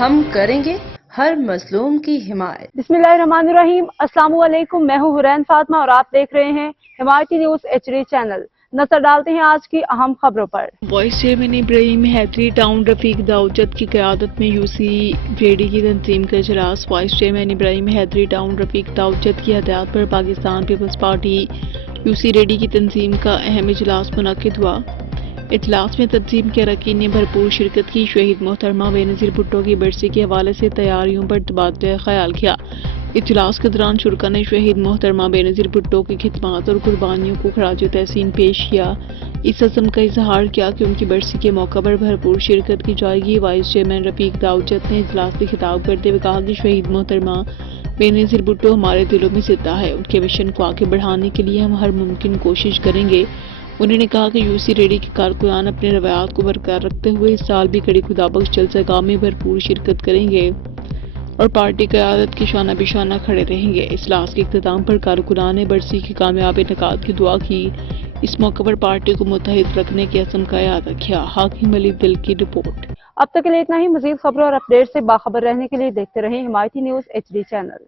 ہم کریں گے ہر مظلوم کی حمایت۔ بسم اللہ الرحمن الرحیم۔ السلام علیکم، میں ہوں حرین فاطمہ اور آپ دیکھ رہے ہیں حمایتی نیوز HD چینل۔ نظر ڈالتے ہیں آج کی اہم خبروں پر۔ Vice chairman Ibrahim Hyderi town Rafiq Dawood کی قیادت میں UC ریڈی کی تنظیم کا اجلاس۔ Vice chairman Ibrahim Hyderi town Rafiq Dawood کی ہدایت پر پاکستان پیپلز پارٹی UC ریڈی کی تنظیم کا اہم اجلاس منعقد ہوا۔ اجلاس میں تنظیم کے اراکین نے بھرپور شرکت کی۔ شہید محترمہ بے نظیر بھٹو کی برسی کے حوالے سے تیاریوں پر تبادلہ خیال کیا۔ اجلاس کے دوران شرکاء نے شہید محترمہ بے نظیر بھٹو کی خدمات اور قربانیوں کو خراج تحسین پیش کیا۔ اس عزم کا اظہار کیا کہ ان کی برسی کے موقع پر بھرپور شرکت کی جائے گی۔ وائس چیئرمین رفیق داؤد نے اجلاس سے خطاب کرتے ہوئے کہا کہ شہید محترمہ بے نظیر بھٹو ہمارے دلوں میں زندہ ہے۔ ان کے مشن کو آگے بڑھانے کے لیے ہم ہر ممکن کوشش کریں گے۔ انہوں نے کہا کہ UC ریڈی کے کارکنان اپنے روایات کو برقرار رکھتے ہوئے اس سال بھی کڑی خدابخش جلسہ گاہ میں بھرپور شرکت کریں گے اور پارٹی قیادت کے شانہ بشانہ کھڑے رہیں گے۔ اجلاس کے اختتام پر کارکنان نے برسی کی کامیاب انعقاد کی دعا کی۔ اس موقع پر پارٹی کو متحد رکھنے کے عزم کا اعادہ کیا۔ حاکم علی دل کی رپورٹ۔ اب تک کے لیے اتنا ہی۔ مزید خبروں اور اپڈیٹ سے باخبر رہنے کے لیے دیکھتے رہیں حمایتی نیوز HD چینل۔